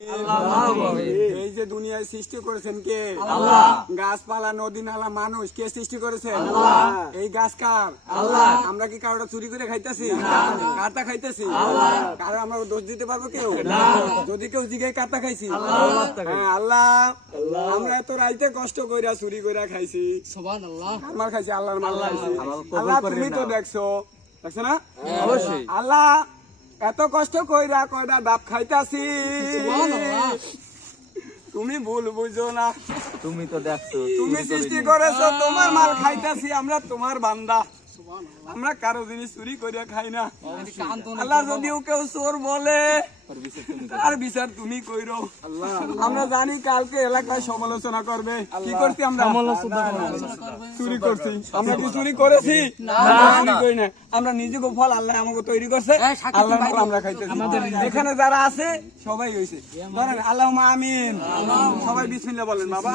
এই যে দুনিয়ায় সৃষ্টি করেছেন কে? আল্লাহ। গাছপালা, নদী, নালা, মানুষ কে সৃষ্টি করেছেন? আল্লাহ। এই গাছ কার? আল্লাহ। আমরা কি কারোটা চুরি করে খাইতেছি? কারটা খাইতেছি? কারো আমরা দোষ দিতে পারবো কেউ? যদি কেউ জিগায় কারটা খাইছি? হ্যাঁ, আল্লাহ। আমরা এত রাইতে কষ্ট কইরা চুরি কইরা খাইছি, আমার খাইছি, আল্লাহর মাল খাইছি। আল্লাহ তুমি তো দেখছো না? অবশ্যই। আল্লাহ এত কষ্ট কইরা কয়টা ডাব খাইতাছি, তুমি ভুল বুঝো না। তুমি তো দেখছো, তুমি সৃষ্টি করেছো, তোমার মাল খাইতাছি, আমরা তোমার বান্দা, আমরা কারো জিনিস চুরি করিয়া খাই না। আল্লাহ যদিও কেউ চোর বলে, আর বিচার তুমি কইরো। আমরা জানি কালকে এলাকায় সমালোচনা করবে, কি করছি আমরা? চুরি করছি। আমরা কি চুরি করেছি? চুরি করি না। আমরা নিজেকে ফল আল্লাহ আমাকে তৈরি করছে, আল্লাহর ফল আমরা খাইতেছি। এখানে যারা আছে সবাই হইছে, ধরেন আল্লাহুম্মা আমিন, সবাই বিসমিল্লাহ বলেন বাবা।